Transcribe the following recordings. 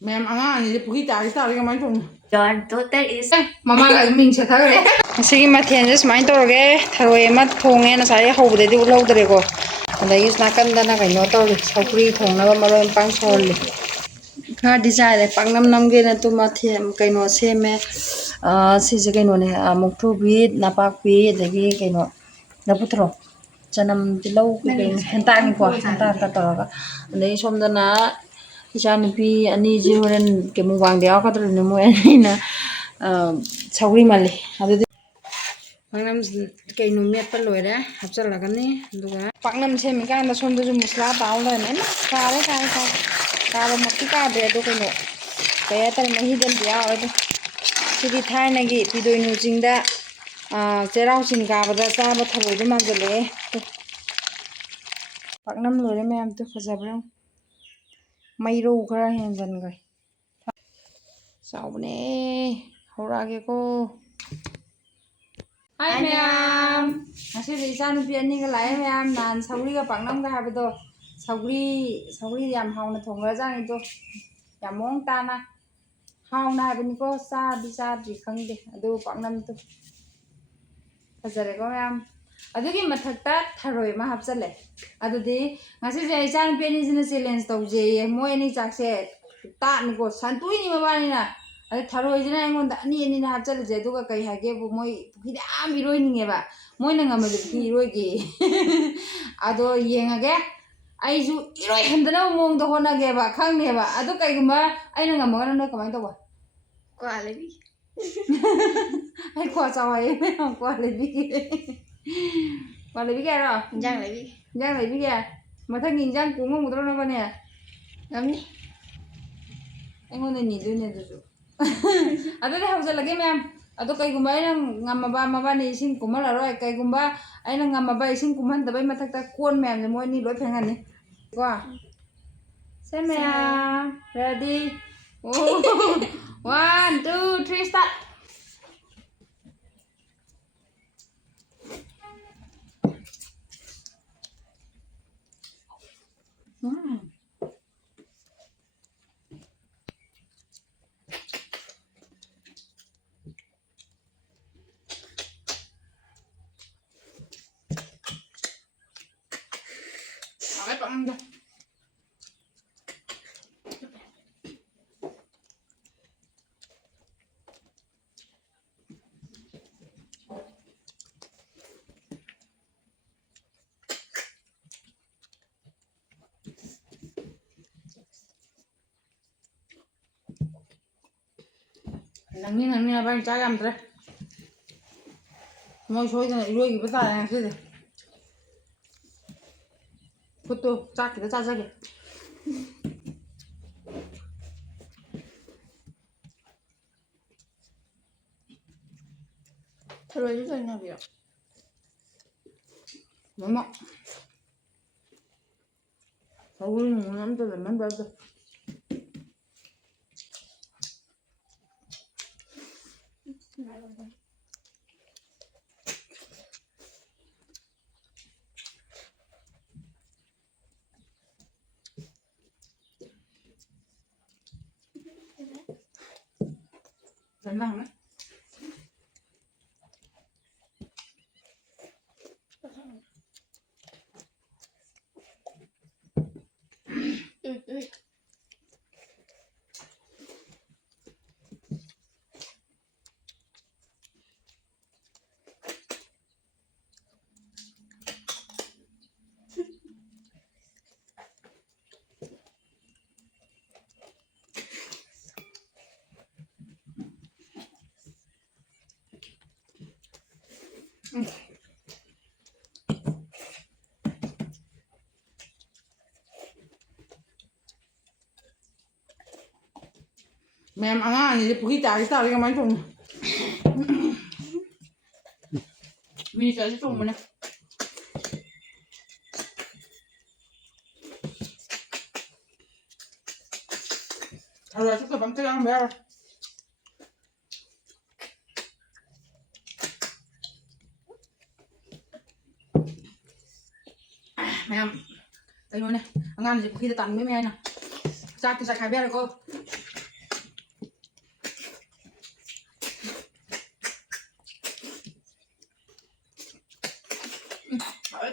Ma'am, ꯑꯉꯥꯡ ꯑꯅꯤꯁꯦ ꯄꯨꯈꯤ ꯇꯥꯒꯦ ꯇꯥꯔꯦ ꯀꯃꯥꯏꯅ ꯇꯧꯅꯤ? Your daughter is ꯃꯃꯥꯒ ꯑꯗꯨꯝ ꯃꯤꯡ ꯁꯦꯠꯊꯈ꯭ꯔꯦ. ꯉꯁꯤꯒꯤ ꯃꯊꯦꯜꯁꯦ ꯁꯨꯃꯥꯏꯅ ꯇꯧꯔꯒꯦ. ꯊꯔꯣꯏ ꯑꯃ ꯊꯣꯡꯉꯦ. ꯉꯁꯥꯏ ꯍꯧꯕꯗꯗꯤ ꯎꯠꯍꯧꯗ꯭ꯔꯦꯀꯣ. ꯑꯗꯒꯤ ꯅꯥꯀꯟꯗꯅ ꯀꯩꯅꯣ ꯇꯧꯔꯤ. ꯁꯧꯒ꯭ꯔꯤ ꯊꯣꯡꯅꯕ ꯃꯔꯣꯏ ꯃꯄꯥꯡ ꯁꯣꯜꯂꯤ. ꯈꯔꯗꯤ ꯆꯥꯏꯔꯦ. ꯄꯥꯛꯅꯝ ꯅꯝꯒꯦꯅ ꯃꯊꯦꯜ ꯀꯩꯅꯣ ꯁꯦꯝꯃꯦ. ꯁꯤꯁꯦ ꯀꯩꯅꯣꯅꯦ. ꯃꯨꯛꯊ꯭ꯔꯨꯕꯤ, ꯅꯄꯥꯛꯄꯤ, ꯑꯗꯒꯤ ꯀꯩꯅꯣ ꯂꯐꯨꯊꯔꯣ. ꯆꯅꯝ ꯇꯤꯜꯍꯧ ꯀꯩꯀꯩ ꯍꯦꯟꯇꯥꯛꯅꯤꯀꯣ. ꯍꯦꯟꯇꯥꯛꯀ ꯇꯧꯔꯒ. ꯑꯗꯒꯤ ꯁꯣꯝꯗꯅ ꯏꯆꯥꯅꯨꯄꯤ ꯑꯅꯤꯁꯤ ꯍꯣꯔꯦꯟ ꯃꯨꯛꯕꯥꯡꯗ ꯌꯥꯎꯔꯛꯀꯗꯧꯔꯤꯕꯅꯤ ꯃꯣꯏ ꯑꯅꯤꯅ ꯁꯧꯒ꯭ꯔꯤ ꯃꯥꯜꯂꯤ. ꯑꯗꯨꯗꯤ ꯄꯥꯛꯅꯝ ꯀꯩꯅꯣ ꯃꯦꯠꯄ ꯂꯣꯏꯔꯦ. ꯍꯥꯞꯆꯤꯜꯂꯒꯅꯤ. ꯑꯗꯨꯒ ꯄꯥꯛꯅꯝ ꯁꯦꯝꯃꯤꯀꯥꯟꯗ ꯁꯣꯝꯗꯁꯨ ꯃꯁꯂꯥ ꯇꯥꯎ ꯂꯩꯔꯝꯃꯦ. ꯀꯥꯔꯦ. ꯀꯥꯕꯃꯛꯇꯤ ꯀꯥꯗꯦ ꯑꯗꯣ ꯀꯩꯅꯣ ꯀꯩ ꯍꯥꯏꯇꯥꯔꯦ ꯃꯍꯤꯗꯗꯤ ꯌꯥꯎꯔꯦ. ꯁꯤꯗꯤ ꯊꯥꯏꯅꯒꯤ ꯄꯤꯗꯣꯏꯅꯨ ꯆꯤꯡꯗ ꯆꯩꯔꯥꯎ ꯆꯤꯡ ꯀꯥꯕꯗ ꯆꯥꯕ ꯊꯔꯣꯏꯗꯣ ꯃꯥꯟꯖꯜꯂꯛꯑꯦ. ꯄꯥꯛꯅꯝ ꯂꯣꯏꯔꯦ ꯃꯌꯥꯝꯗꯣ ꯐꯖꯕ꯭ꯔꯥ? ꯃꯩꯔꯧ ꯈꯔ ꯍꯦꯟꯖꯟꯈ꯭ꯔꯦ. ꯆꯥꯎꯕꯅꯦ. ꯍꯧꯔꯛꯑꯒꯦꯀꯣ. ꯍꯥꯏ ꯃꯌꯥꯝ. ꯉꯁꯤꯗꯤ ꯏꯆꯥꯅꯨꯄꯤ ꯑꯅꯤꯒ ꯂꯥꯛꯑꯦ ꯃꯌꯥꯝ. ꯅꯍꯥꯟ ꯁꯧꯒ꯭ꯔꯤꯒ ꯄꯥꯛꯅꯝꯒ ꯍꯥꯏꯕꯗꯣ. ꯁꯧꯒ꯭ꯔꯤ ꯌꯥꯝ ꯍꯥꯎꯅ ꯊꯣꯡꯈ꯭ꯔꯖꯥꯠꯅꯤꯗꯣ. ꯌꯥꯝ ꯃꯑꯣꯡ ꯇꯥꯅ. ꯍꯥꯎꯅ ꯍꯥꯏꯕꯅꯤꯀꯣ. ꯆꯥꯗ꯭ꯔꯤ ꯈꯪꯗꯦ. ꯑꯗꯨ ꯄꯥꯛꯅꯝꯗꯣ ꯐꯖꯔꯦꯀꯣ ꯃꯌꯥꯝ. ꯑꯗꯨꯒꯤ ꯃꯊꯛꯇ ꯊꯔꯣꯏ ꯑꯃ ꯍꯥꯞꯆꯜꯂꯦ. ꯑꯗꯨꯗꯤ ꯉꯁꯤꯁꯦ ꯏꯆꯥꯅꯨꯄꯤ ꯑꯅꯤꯁꯤꯅ ꯆꯦꯂꯦꯟꯖ ꯇꯧꯖꯩꯌꯦ. ꯃꯣꯏ ꯑꯅꯤ ꯆꯥꯛꯁꯦ ꯇꯥꯠꯅꯤꯀꯣ. ꯁꯟꯇꯣꯛꯏꯅꯤ ꯃꯕꯥꯅꯤꯅ. ꯑꯗꯩ ꯊꯔꯣꯏꯁꯤꯅ ꯑꯩꯉꯣꯟꯗ ꯑꯅꯤꯅ ꯍꯥꯞꯆꯜꯂꯤꯁꯦ. ꯑꯗꯨꯒ ꯀꯩ ꯍꯥꯏꯒꯦꯕꯨ ꯃꯣꯏ ꯄꯨꯈ꯭ꯔꯤꯗ ꯌꯥꯝ ꯏꯔꯣꯏꯅꯤꯡꯉꯦꯕ. ꯃꯣꯏꯅ ꯉꯝꯃꯗꯤ ꯄꯨꯈ꯭ꯔꯤ ꯏꯔꯣꯏꯒꯦ. ꯑꯗꯣ ꯌꯦꯡꯉꯒꯦ. ꯑꯩꯁꯨ ꯏꯔꯣꯏꯍꯟꯗꯅꯕ ꯃꯑꯣꯡꯗ ꯍꯣꯠꯅꯒꯦꯕ. ꯈꯪꯅꯦꯕ. ꯑꯗꯣ ꯀꯩꯒꯨꯝꯕ ꯑꯩꯅ ꯉꯝꯃꯒꯅ ꯅꯣꯏ ꯀꯃꯥꯏꯅ ꯇꯧꯕ? Kwa Levi. ꯑꯩ ꯀ꯭ꯋꯥ ꯆꯥꯎ ꯍꯥꯏꯌꯦ ꯃꯌꯥꯝ. ꯀ꯭ꯋꯥ ꯂꯩꯕꯤꯒꯦ. ꯀ꯭ꯋꯥ ꯂꯩꯕꯤꯒꯦ ꯍꯥꯏꯔꯣ? Injang Levi. ꯏꯟꯖꯥꯡ ꯂꯩꯕꯤꯒꯦ. ꯃꯊꯪꯒꯤ ꯏꯟꯖꯥꯡ ꯀꯣꯡ ꯉꯝꯒꯗ꯭ꯔꯣ ꯅꯕꯅꯦ? Ngami. ꯑꯩꯉꯣꯟꯗ ꯅꯤꯗꯣꯏꯅꯦ ꯑꯗꯨꯁꯨ. ꯑꯗꯨꯗꯤ ꯍꯧꯖꯤꯜꯂꯒꯦ ꯃꯌꯥꯝ. ꯑꯗꯣ ꯀꯩꯒꯨꯝꯕ ꯑꯩꯅ ꯉꯝꯃꯕ ꯃꯕꯥꯅꯤ ꯏꯁꯤꯡ ꯀꯨꯝꯍꯜꯂꯔꯣꯏ. ꯀꯩꯒꯨꯝꯕ ꯑꯩꯅ ꯉꯝꯃꯕ ꯏꯁꯤꯡ ꯀꯨꯝꯍꯟꯗꯕꯩ ꯃꯊꯛꯇ ꯀꯣꯟ ꯃꯌꯥꯝꯁꯦ ꯃꯣꯏ ꯑꯅꯤ ꯂꯣꯏ ꯐꯦꯡꯍꯟꯅꯤ. ꯀꯣ? ꯁꯦ ꯃꯌꯥꯝ. ꯔꯦꯗꯤ? ꯑꯣ. 1, 2, 3 start. Ay, panganda. Nangin nabay chai amtre. Moi soidana iroigiba tare ngasidi. Khutto chakida chajage. Throy rồi nào vậy? Mama. Sawul nam to lemon bado. Senang na. Ma'am angang ani puki tari kamain tong. Mini tari tong mana? Kalau itu bang yang ber. Ma'am, tayo na. Angang ani puki tari me na. Chat khai ber ko.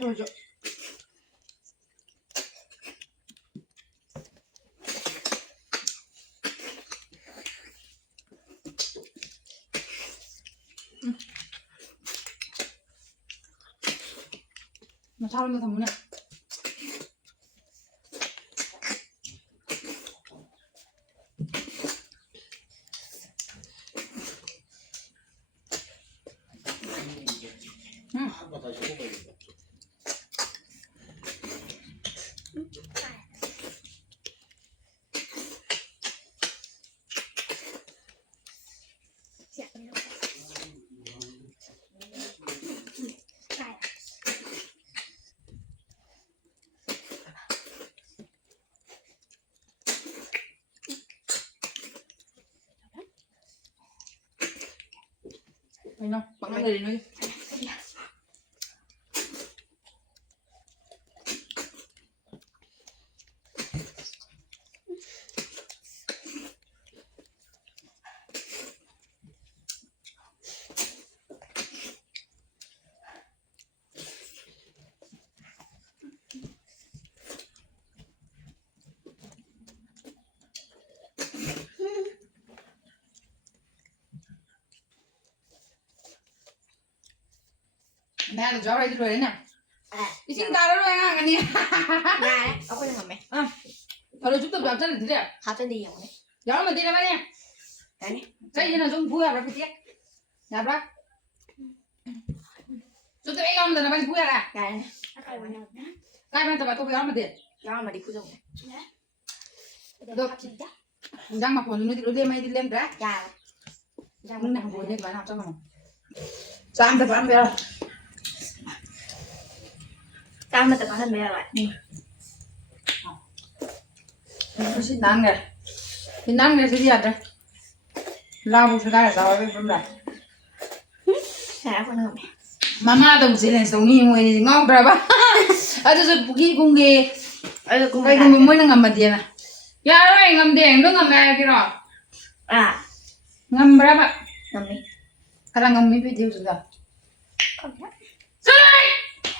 rồi. Mà sao mà thằng này thấy không? Bạn ăn gì đi. Mẹ là cháu đây rồi đấy nè. Đi xin ta đó rồi anh đi. Này, ông có làm mẹ. Thôi rồi chúng tôi gặp chân là thế đấy. Học chân đi rồi. Cháu mà đi ra đây nha. Đấy. Cái gì là chúng vui à phải tiếc. Nhà bác. Chúng tôi em là bạn vui à? Này. Cái bên tao tôi em mà đi. Cho mà đi phụ dùng. Được. Giang mặc quần nó đi mày đi lên đấy. Dạ. Giang nào buồn đi bạn học cho mà. Giang tập ăn về rồi. Sao mà tự có thân mẹ rồi. Xin năn này. Xin năn này gì vậy? Lao một cái là sao vậy không đấy? Sao con không mẹ? Mama tuh sini songi mau ini ngau berapa? Ada sepuki kungi. Ở cùng Kayak kungi mau ngam dia na. Ya rồi ngam dia, itu ngam kayak kira. À, Ngam berapa? ngầm đi. Karena ngam mimpi dia sudah. Không nhá. Sorry.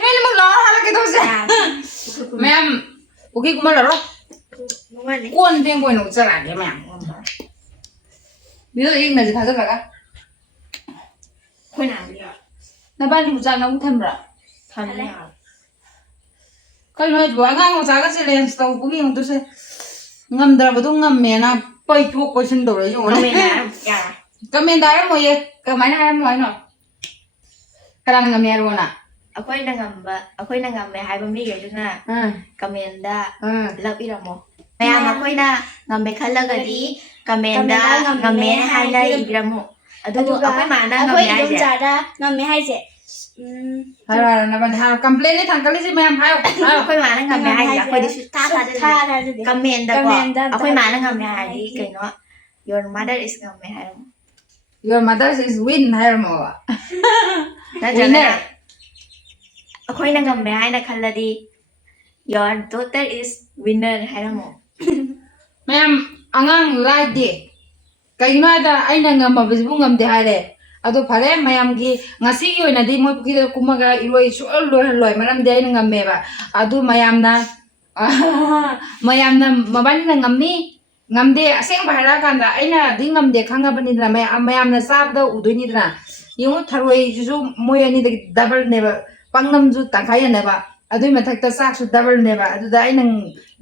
Ini mau lo hal kita sih. À. Ma'am, puki kumar lo. Đúng rồi đi. Quân tiếng quên nó ra cái ma'am. Bây giờ yên là gì thà rất là cả. Khôi nào đi rồi. Na ba đi ra nó cũng thầm rồi. Thân nào. Cái nói vừa ngang một cái gì lên tàu puki một thứ ngam đara betul ngam mena pai tu question đồ đấy Con mẹ nào. Dạ. Kami dara mo ye, kamay na mo ano. Karang ngam yaro na. Ako'y nangamba hai bamigay doon na kamenda love iramo. Kaya ako'y na ngambe kalagadi kamenda ngame hai na ibiramo. Aduga ako'y mana ngame hai je. ngầm 12 rẻ. Hara na ban ha complain ni thang kali si ma'am hayo. Ako'y mana ngame hai je. Ako'y di tha tha de. Kamenda ko. Ako'y mana ngame hai di kay no. Your mother is ngame hai mo. Your mother is win hayo mo. Winner. Ako'y nanggamay hai na kaladi. Your daughter is winner hai mo. Ma'am, angang like di. Kayo na da ay nang mabisbo ngam di hare. Ado pare ma'am gi ngasi gi na di mo pukira kumaga iroi sual loy maram di ay nang meba. Ado ma'am na mabani na ngami. Ngamde aseng bahara kanda aina di ngamde khanga bani na ma'am na sab da udoi ni na. Yung tharoi ju moy ani da double neba. Pangnam ju tangkhai na ba adui mathakta sak su double ne ba adu da ina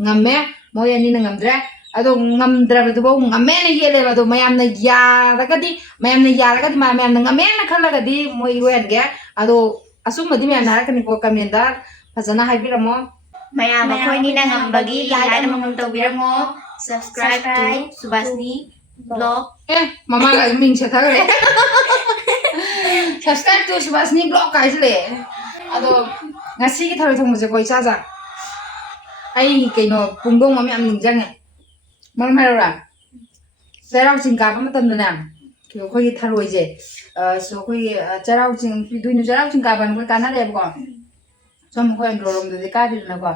ngamme moy ani na ngamdra adu ngamdra ba du bo ngamme na yele ba du mayam na ya ragadi mayam na ngamme na khala gadi moy wen ge adu asum madi me na rakani ko kamenda phajana haibiramo Mayam ako'y ni nangambagi lahat ng mga tawiramo. Subscribe to Subasni Vlog. mama ga ming che tha re subscribe to Subasni Vlog kai le ado ngasi gi tharoi thong je koi cha ja ai kaino pungdong ma myam ning jang e mal mai ra serau sing ka ma tam na kyo khoi tharoi je so khoi charau sing duinu charau sing ka ban ko kana le ko som khoi rom de ka di na ko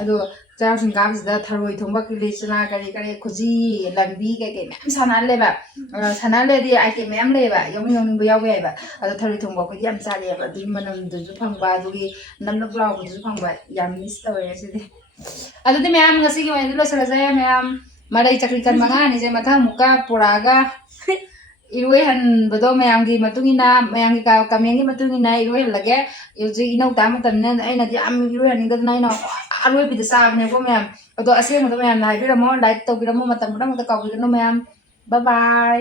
ado ꯆꯩꯔꯥꯎꯆꯤꯡ ꯀꯥꯕꯁꯤꯗ ꯊꯔꯣꯏ ꯊꯣꯡꯕ ꯀꯤꯂꯤꯆꯅꯥ ꯀꯔꯤ ꯀꯔꯤ ꯈꯨꯖꯤ ꯂꯪꯕꯤ ꯀꯩꯀꯩ ꯃꯌꯥꯝ ꯁꯥꯟꯅꯍꯜꯂꯦꯕ ꯁꯥꯟꯅꯍꯜꯂꯦꯗꯤ item ꯃꯌꯥꯝ ꯂꯩꯌꯦꯕ ꯌꯥꯎꯅꯤꯡꯕ ꯌꯥꯎꯕ ꯌꯥꯏꯕ ꯑꯗꯣ ꯊꯔꯣꯏ ꯊꯣꯡꯕ ꯑꯩꯈꯣꯏꯗꯤ ꯌꯥꯝ ꯆꯥꯔꯛꯑꯦꯕ ꯑꯗꯨꯒꯤ ꯃꯅꯝꯗꯨꯁꯨ ꯐꯪꯕ ꯑꯗꯨꯒꯤ ꯅꯞ ꯂꯥꯎꯕꯗꯨꯁꯨ ꯐꯪꯕ ꯌꯥꯝ ꯃꯤꯁ ꯇꯧꯋꯦ ꯉꯁꯤꯗꯤ ꯑꯗꯨꯗꯤ ꯃꯌꯥꯝ ꯉꯁꯤꯒꯤ ꯑꯣꯏꯅꯗꯤ ꯂꯣꯏꯁꯤꯜꯂꯁꯦ ꯃꯌꯥꯝ ꯃꯔꯩ ꯆꯀ꯭ꯔꯤ ꯀꯟ ꯃꯉꯥꯅꯤꯁꯦ ꯃꯊꯪ ꯑꯃꯨꯛꯀ ꯄꯨꯔꯛꯑꯒ ꯏꯔꯣꯏꯍꯟꯕꯗꯣ ꯃꯌꯥꯝꯒꯤ ꯃꯇꯨꯡꯏꯟꯅ ꯃꯌꯥꯝꯒꯤ ꯀꯃꯦꯟꯒꯤ ꯃꯇꯨꯡꯏꯟꯅ ꯏꯔꯣꯏꯍꯜꯂꯒꯦ ꯍꯧꯖꯤꯛ ꯏꯅꯧ ꯇꯥ ꯃꯇꯝꯅꯤꯅ ꯑꯩꯅꯗꯤ ꯌꯥꯝ ꯏꯔꯣꯏꯍꯟꯅꯤꯡꯗꯗꯅ ꯑꯩꯅ ꯑꯔꯣꯏꯕꯤꯗ ꯆꯥꯕꯅꯦꯀꯣ ꯃꯌꯥꯝ ꯑꯗꯣ ꯑꯁꯦꯡꯕꯗꯣ ꯃꯌꯥꯝꯅ ꯍꯥꯏꯕꯤꯔꯝꯃꯣ ꯂꯥꯏꯛ ꯇꯧꯕꯤꯔꯝꯃꯣ ꯃꯇꯝ ꯄꯨꯝꯅꯃꯛꯇ ꯀꯥꯎꯕꯤꯒꯅꯨ ꯃꯌꯥꯝ ꯕꯥꯏ ꯕꯥꯏ